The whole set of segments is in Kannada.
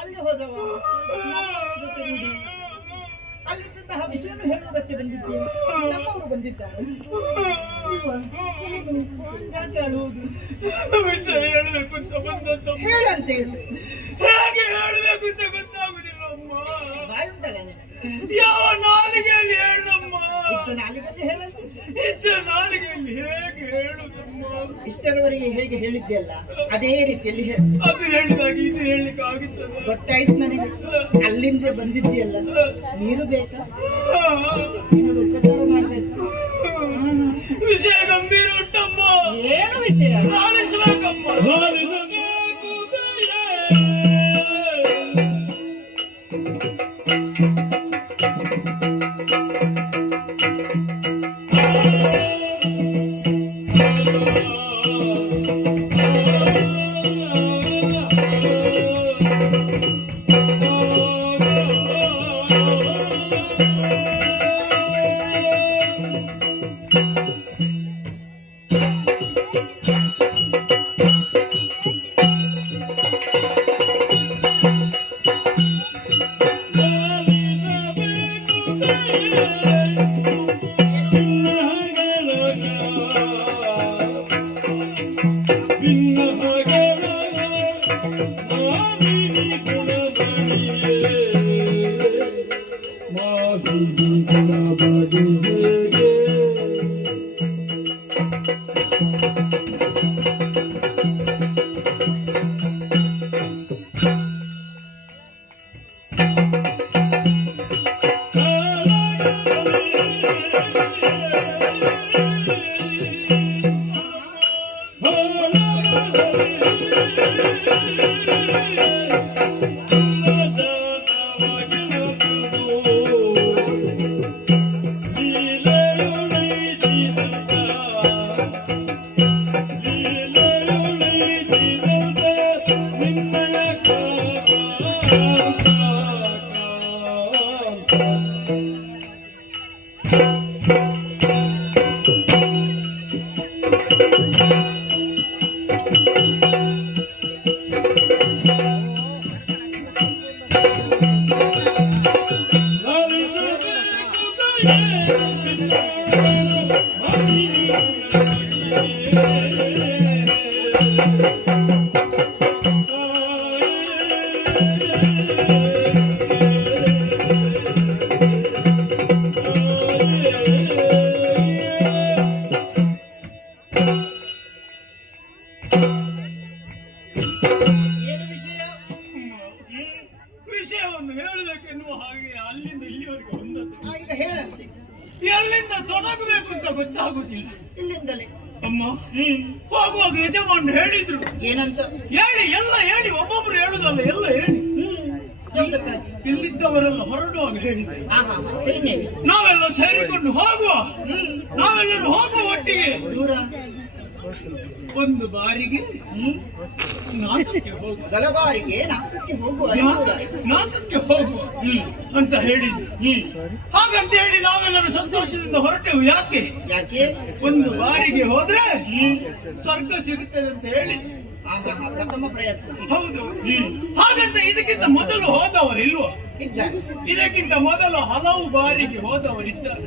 ಅಲ್ಲಿ ಹೋದವ ಅಲ್ಲಿದ್ದಂತಹ ವಿಷಯವನ್ನು ಹೇಳುವುದಕ್ಕೆ ಬಂದಿದ್ದೇನೆ. ನಮ್ಮವರು ಬಂದಿದ್ದಾರೆ. ಯಾಕೆ ಅಳುವುದು? ವಿಷಯ ಹೇಳಬೇಕು ಅಂತ ಬಂದದ್ದು. ಹೇಳಂತೆ ಹೇಳು. ಹೇಗೆ ಹೇಳಬೇಕು ಅಂತ ಗೊತ್ತಾಗುದಿಲ್ಲ ಅಮ್ಮ. ಬಾಯಿ ಉಂಟಲ್ಲ ನಿನಗೆ? ಯಾವ ನಾಲಿಗೆಯಲ್ಲಿ ಹೇಳಮ್ಮ? ಇದ್ದ ನಾಲಿಗೆಯಲ್ಲಿ ಹೇಳಂತೆ. ಇದ್ದ ನಾಲಿಗೆಯಲ್ಲಿ ಹೇಗೆ ಹೇಳುದಮ್ಮ? ಇಷ್ಟರವರೆಗೆ ಹೇಗೆ ಹೇಳಿದ್ದೆಲ್ಲ ಅದೇ ರೀತಿಯಲ್ಲಿ ಹೇಳು. ಅದು ಹೇಳಿದಾಗ ಇದು ಹೇಳಲಿಕ್ಕೆ ಆಗುತ್ತದೆ? ಗೊತ್ತಾಯ್ತು ನನಗೆ. ಅಲ್ಲಿಂದ ಬಂದಿದ್ದೀಯಲ್ಲ, ನೀರು ಬೇಕಾ? ನಿನಗೆ ಉಪಚಾರ ಮಾಡ್ಬೇಕು. ವಿಷಯ ಗಂಭೀರ ಉಂಟಮ್ಮ. ಏನು ವಿಷಯ? ಆಲಿಸಬೇಕಮ್ಮ. ವಿಷಯವನ್ನು ಹೇಳಬೇಕೆನ್ನುವ ಹಾಗೆ ಅಲ್ಲಿಂದ ಇಲ್ಲಿವರೆಗೆ ಬಂದದ್ದು. ಈಗ ಹೇಳಂತೆ. ಎಲ್ಲಿಂದ ತೊಡಗಬೇಕು ಅಂತ ಗೊತ್ತಾಗುದಿಲ್ಲ. ಇಲ್ಲಿಂದಲೇ ಅಮ್ಮ ಹೋಗುವಾಗ ಯಜಮಾನ್ ಹೇಳಿದ್ರು. ಏನಂತ? ಹೇಳಿ ಎಲ್ಲ ಹೇಳಿ, ಒಬ್ಬೊಬ್ರು ಹೇಳುದಲ್ಲ, ಎಲ್ಲ ಹೇಳಿ. ಇಲ್ಲಿದ್ದವರೆಲ್ಲ ಹೊರಡುವಾಗ ಹೇಳಿದ್ರು. ನಾವೆಲ್ಲ ಸೇರಿಕೊಂಡು ಹೋಗುವ, ನಾವೆಲ್ಲರೂ ಹೋಗುವ ಒಟ್ಟಿಗೆ. ಒಂದು ಬಾರಿಗೆ 4ಕ್ಕೆ ಹೋಗುವ, ನಾಲ್ಕಕ್ಕೆ ಹೋಗುವ ಅಂತ ಹೇಳಿದ್ರು. ಹಾಗಂತ ಹೇಳಿ ನಾವೆಲ್ಲರೂ ಸಂತೋಷದಿಂದ ಹೊರಟೆವು. ಯಾಕೆ? ಒಂದು ಬಾರಿಗೆ ಹೋದ್ರೆ ಸ್ವರ್ಗ ಸಿಗುತ್ತದೆ ಅಂತ ಹೇಳಿ ಪ್ರಥಮ ಪ್ರಯತ್ನ. ಹೌದು. ಹಾಗಂತ ಇದಕ್ಕಿಂತ ಮೊದಲು ಹೋದವರಿಲ್ವ? ಇದಕ್ಕಿಂತ ಮೊದಲು ಹಲವು ಬಾರಿಗೆ ಹೋದವರಿದ್ದಾರೆ.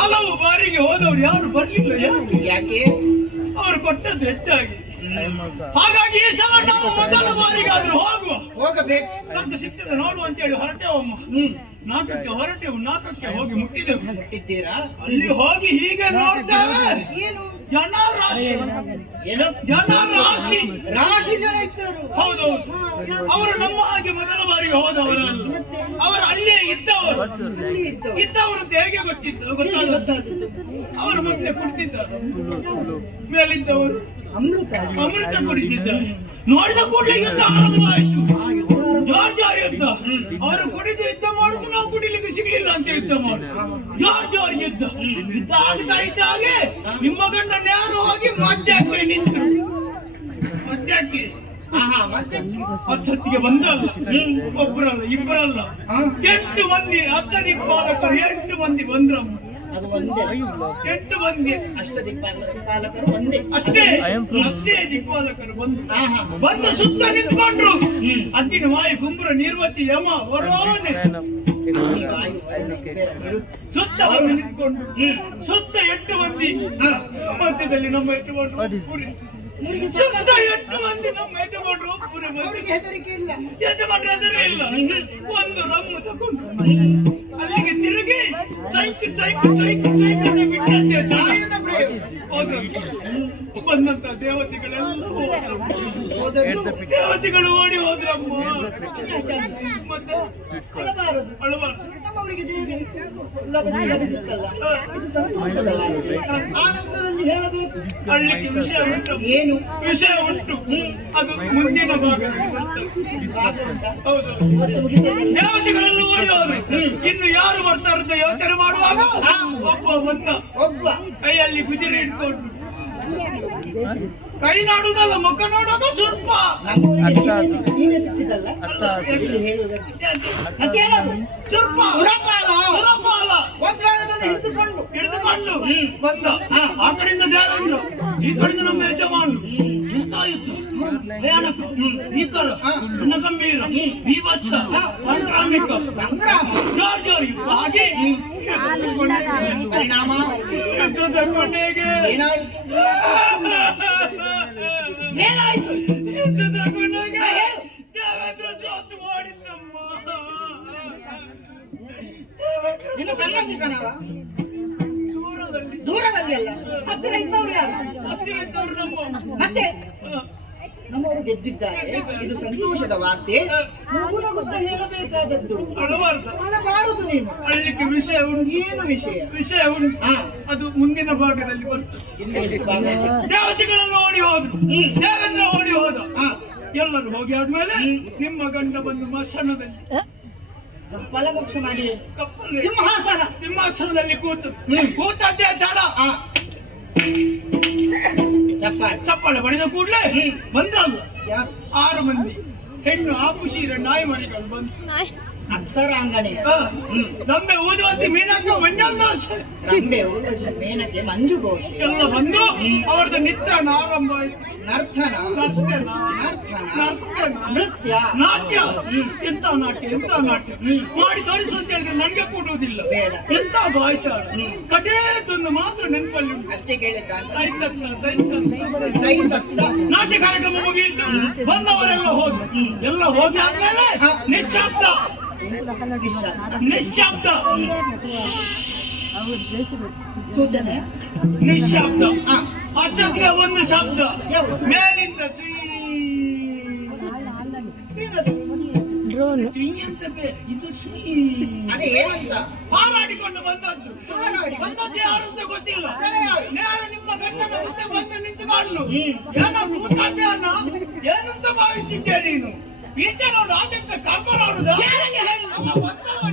ಹಲವು ಬಾರಿಗೆ ಹೋದವರು ಯಾರು ಬರ್ಲಿಲ್ಲ. ಯಾಕೆ? ಅವರು ಕೊಟ್ಟದ್ದು ಹೆಚ್ಚಾಗಿ. ಹಾಗಾಗಿ ಈ ಸಲ ನಾವು ಮೊದಲ ಬಾರಿಗಾದ್ರೂ ಹೋಗಬೇಕು. ಸ್ವಲ್ಪ ಸಿಗ್ತದೆ ನೋಡುವ ಅಂತ ಹೇಳಿ ಹೊರಟೆವಮ್ಮ. 4ಕ್ಕೆ ಹೊರಟೆವು. 4ಕ್ಕೆ ಹೋಗಿ ಮುಟ್ಟಿದ್ದೇವೆ. ಅಲ್ಲಿ ಹೋಗಿ ಹೀಗೆ ನೋಡ್ತೇವೆ, ಜನ ರಾಶಿ. ರಾಶಿ ಜನ ಇದ್ದರು. ಹೌದು. ಅವರು ನಮ್ಮ ಹಾಗೆ ಮೊದಲ ಬಾರಿಗೆ ಹೋದವರಲ್ಲ, ಅವರು ಅಲ್ಲೇ ಇದ್ದವರು ಅಂತ ಹೇಗೆ ಗೊತ್ತಿತ್ತು? ಗೊತ್ತಾಗುತ್ತೆ. ಅವರು ಮತ್ತೆ ಕುಡಿತಿದ್ದಾರೆ. ಮೇಲಿದ್ದವರು ಅಮೃತ ಕುಡಿತಿದ್ದಾರೆ. ನೋಡಿದ ಕೂಡಲೇ ಯುದ್ಧ ಆರಂಭವಾಯಿತು. ಜಾರ್ಜ್ ಯುದ್ಧ. ಅವರು ಕುಡಿದು ಯುದ್ಧ ಮಾಡುದು, ನಾವು ಕುಡಿಲಿಕ್ಕೆ ಸಿಗ್ಲಿಲ್ಲ ಅಂತ ಯುದ್ಧ ಮಾಡುದು. ಜಾರ್ಜ್ ಯುದ್ಧ. ಯುದ್ಧ ಆಗ್ತಾ ಇದ್ದಾಗೆ ನಿಮ್ಮ ಗಂಡನ ಯಾರು ಹೋಗಿ ಮಧ್ಯಕ್ಕೆ ನಿಂತರು. ಮಧ್ಯಕ್ಕೆ ಅಚ್ಚತ್ತಿಗೆ ಬಂದ್ರಲ್ಲ, ಒಬ್ಬರಲ್ಲ ಇಬ್ಬರಲ್ಲ, 8 ಮಂದಿ ಅಷ್ಟದಿಕ್ಪಾಲಕರು 8 ಮಂದಿ ಬಂದ್ರಮ್ಮ. 8 ಮಂದಿ ಅಷ್ಟೇ ದಿಕ್ಪಾಲಕರು ಬಂದು ಸುತ್ತ ನಿಂತ್ಕೊಂಡ್ರು. ಅಕ್ಕಿನ ವಾಯು ಕುಂಬ್ರ ನಿರ್ವತಿ ಯಮ ವರೋನೆ ಸುತ್ತ ಬಂದು ನಿಂತ್ಕೊಂಡ್ರು. ಸುತ್ತ 8 ಮಂದಿ ಮಧ್ಯದಲ್ಲಿ ನಮ್ಮ ಇಟ್ಟುಕೊಂಡು ಸುತ್ತ 8 ಮಂದಿ ನಮ್ಮ ಇಟ್ಟುಕೊಂಡು ಹೆದರಿಕೆ ಇಲ್ಲ, ಯಜಮಾನ್ರು ಹೆದರಿಲ್ಲ. ಒಂದು ರಮ್ಮು ತಗೊಂಡು ಅಲ್ಲಿಗೆ ತಿರುಗಿ ಚೈಕ್ ಚೈಕ್ ಚೈಕ್ ಚೈಕ್ ಅಂತ ಬಿಟ್ಟಂತೆ ಬಂದಂತ ದೇವತೆಗಳೆಲ್ಲ ದೇವತೆಗಳು ಓಡಿ ಹೋದ್ರಮ್ಮ. ಮತ್ತೆ ಅಳಬಾರದು. ಆನಂದದಲ್ಲಿ ಹೇಳಬೇಕು. ಅಳ್ಳಿಕ್ಕೆ ವಿಷಯ ಉಂಟು, ಏನು ವಿಷಯ ಉಂಟು. ಅದು ಮುಂದಿನ ಭಾಗದಲ್ಲಿ ಹೌದು. ದೇವತೆಗಳೆಲ್ಲ ಓಡಿ ಹೋದ್ರು. ಇನ್ನು ಯಾರು ಬರ್ತಾರಂತ ಯೋಚನೆ ಮಾಡುವಾಗ ಒಬ್ಬ ಕೈಯಲ್ಲಿ ಗುಜರಿ ಇಟ್ಕೊಂಡು, ಕೈ ನೋಡುದಲ್ಲ ಮುಖ ನೋಡೋದು ಸುರ್ಪ. ಹಿಡಿದುಕೊಂಡು ಬಂದ. ಆ ಕಡೆಯಿಂದ ದೇವೇಂದ್ರ, ಈ ಕಡೆಯಿಂದ ನಮ್ಮ ಯಜಮಾನ. ಭಯಾನಕ, ಭೀಕರ, ಗಂಭೀರ, ಬೀಭತ್ಸ, ಸಾಂಕ್ರಾಮಿಕ, ಜಾರ್ಜ್ ಹಾಗೆ ಯುದ್ಧದ ಕೊನೆಗೆ ಯುದ್ಧದ ಕೊನೆಗೆ ದೇವೇಂದ್ರ ಜೋತು ಮಾಡಿದ್ದಮ್ಮ. ದೂರದಲ್ಲಿ ಅಲ್ಲ, ಹತ್ತಿರ ಇದ್ದವ್ರು ಯಾರು? ಹತ್ತಿರ ಇದ್ದವ್ರು ನಮ್ಮ ಮತ್ತೆ ನಮ್ಮವರು ಗೆದ್ದಿದ್ದಾರೆ. ಇದು ಸಂತೋಷದ ವಾರ್ತೆ. ನಗುನಗುತ್ತಾ ಹೇಳಬೇಕಾದದ್ದು. ಅಳಬಾರದು ನೀನು. ಅಳ್ಳಿಕ್ಕೆ ವಿಷಯ ಉಂಟು. ಏನು ವಿಷಯ? ವಿಷಯ ಉಂಟು. ಅದು ಮುಂದಿನ ಭಾಗದಲ್ಲಿ ಬರ್ತದೆ. ದೇವತೆಗಳೆಲ್ಲ ಓಡಿ ಹೋದ್ರು. ದೇವೇಂದ್ರ ಓಡಿ ಹೋದ. ಎಲ್ಲರೂ ಹೋಗಿ ಆದ್ಮೇಲೆ ನಿಮ್ಮ ಗಂಡ ಬಂದು ಮಶಾನದಲ್ಲಿ ಫಲಮೋಕ್ಷ ಮಾಡಿ ಸಿಂಹಾಸನದಲ್ಲಿ ಕೂತದ್ದೇ ತಡ. ಚಪ್ಪಾಳೆ ಬಡಿದ ಕೂಡಲೇ ಬಂದ್ರಲ್ಲ 6 ಮಂದಿ ಹೆಣ್ಣು ಆಪುಶೀರ ನಾಯಿ ಮರಿಗಳು ಬಂದು ಅಕ್ಷರಾಂಗಣೆ ದಂಬೆ ಊದುವಂತೆ ಮೀನಾಕ ಮೇನಕ್ಕೆ ಮಂಜು ಘೋಷ ಎಲ್ಲ ಬಂದು ಅವರದ್ದು ನಿತ್ರಣ ಆರಂಭ ಆಯ್ತು. ನರ್ತನ ನೃತ್ಯ ನಾಟ್ಯ. ಎಂತ ನಾಟ್ಯ ಮಾಡಿ ತೋರಿಸು ಅಂತ ಹೇಳಿದ್ರೆ ನನಗೆ ಕೊಡುವುದಿಲ್ಲ. ಎಂತ ಬಾಯ್ತಾಳ ಕಡೇದೊಂದು ಮಾತ್ರ ನೆನಪಲ್ಲಿ ಉಂಟು. ಅಷ್ಟೇ ಕೇಳಿದ್ದ. ನಾಟ್ಯ ಕಾರ್ಯಕ್ರಮ ಮುಗಿಯಿತು. ಬಂದವರೆಲ್ಲ ಹೋದ್ರು. ಎಲ್ಲ ಹೋಗಿ ಆದ್ಮೇಲೆ ನಿಶ್ಶಬ್ದ ಸೂಚನೆ ನಿಶ್ಶಬ್ದ. ಅಷ್ಟಕ್ಕೆ ಒಂದು ಶಬ್ದ ಮೇಲಿಂದ ಅದೇ ಏನಂತ ಹಾರಾಡಿಕೊಂಡು ಬಂದದ್ದು. ಯಾರು ಅಂತ ಗೊತ್ತಿಲ್ಲ. ನೇರ ನಿಮ್ಮ ಗಂಡನ ಮುಂದೆ ಬಂದು ನಿಂತುಕೊಂಡು ಏನೋ ಕೂತಾದ್ಯಾನ ಏನಂತ ಭಾವಿಸಿದ್ದೆ ನೀನು? ಈಚೆ ನೋಡು, ಆದ್ಯಂತ ಕರ್ಮ ನೋಡುದ.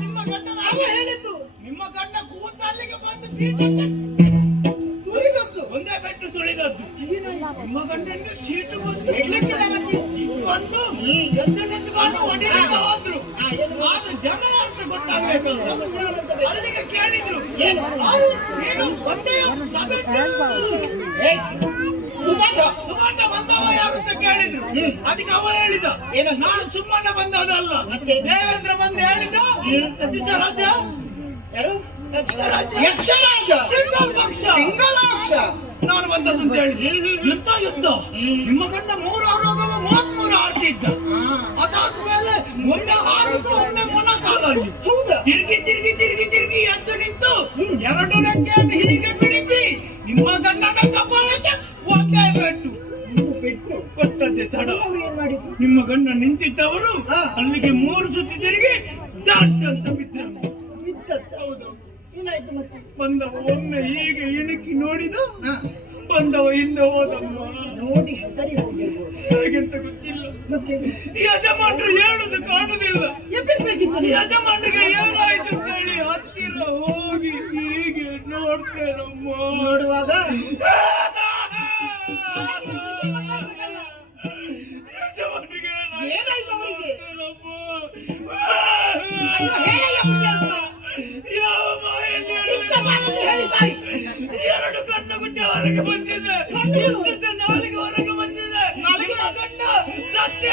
ನಿಮ್ಮ ಗಂಡನ ಹೇಳಿದ್ದು. ನಿಮ್ಮ ಗಂಡ ಕೂತಲ್ಲಿಗೆ ಬಂದು ತುಳಿದದ್ದು, ಒಂದೇ ಬೆಟ್ಟು ತುಳಿದದ್ದು. ನಿಮ್ಮ ಗಂಡನಿಗೆ ಸೀಟು ಬಂದು ನಿಂತುಕೊಂಡು ಹೊಡಿಲಿಕ್ಕೆ ಹೋದ್ರು. ಆದ್ರೆ ಜನರ ಅರ್ಥ ಗೊತ್ತಾಗಬೇಕಲ್ಲ. ಅಲ್ಲಿಗೆ ಕೇಳಿದ್ರು, ನೀನು ಒಂದೇ ಸಭೆ ಸುಮಣ್ಣ ಬಂದವ ಯಾರು ಅಂತ ಕೇಳಿದ್ರು. ಅದಕ್ಕೆ ಅವ ಹೇಳಿದ, ನಾನು ಸುಮ್ಮಣ್ಣ ಬಂದದಲ್ಲ, ದೇವೇಂದ್ರ ಬಂದು ಹೇಳಿದ ಯಕ್ಷರಾಜ. ನಾನು ಬಂದದ್ದು ಅಂತ ಹೇಳಿ ಯುದ್ಧ. ನಿಮ್ಮ ಗಂಡ 3 ಆರೋಗ್ಯ 33 ಆಡ್ತಿದ್ದ. ಅದಾದ್ಮೇಲೆ ಒಮ್ಮೆ ಹಾರುದು, ಒಮ್ಮೆ ಮೊಣಕಾಲಲ್ಲಿ ತಿರುಗಿ ಎದ್ದು ನಿಂತು 2 ರೆಕ್ಕೆಯನ್ನು ಹಿಡಿಗೆ ಬಿಡಿಸಿ ನಿಮ್ಮ ಗಂಡನ ಕಪಾಳಕ್ಕೆ ಒಂದೇ ಬೆಟ್ಟು ಕೊಟ್ಟದ್ದೆ ತಡ. ನಿಮ್ಮ ಗಂಡ ನಿಂತಿದ್ದವರು ಅಲ್ಲಿಗೆ 3 ಸುತ್ತಿ ತಿರುಗಿ ದಾಟ್ ಅಂತ ಬಿದ್ದರು. ಬಂದವ ಒಮ್ಮೆ ಹೀಗೆ ಇಣುಕಿ ನೋಡಿದ, ಬಂದವ ಹಿಂದೆ ಹೋದಮ್ಮ. ನೋಡಿ ಹೆದರಿ ಹೋಗಿರ್ಬೋದು. ಹೇಗೆಂತ ಗೊತ್ತಿಲ್ಲ. ಮತ್ತೆ ಯಜಮಾನರು ಹೇಳುದು ಕಾಣುದಿಲ್ಲ. ಎಬ್ಬಿಸ್ಬೇಕಿತ್ತು. ಯಜಮಾನರಿಗೆ ಏನಾಯ್ತು ಅಂತ ಹೇಳಿ ಹತ್ತಿರ ಹೋಗಿ ಹೀಗೆ ನೋಡ್ತೇನಮ್ಮ. ನೋಡುವಾಗ ಯಜಮಾನರಿಗೆ ಏನಾಯ್ತು ಅವರಿಗೆ? ಯಾವ ಮಾಯಲ್ಲಿ ಹೇಳಿ ತಾಯಿ. ಎರಡು ಕಣ್ಣು ಗುಡ್ಡ ಹೊರಗೆ ಬಂದಿದೆ, ನಾಲಿಗೆ ಹೊರಗೆ ಬಂದಿದೆ. ಗಂಡ ಸತ್ಯ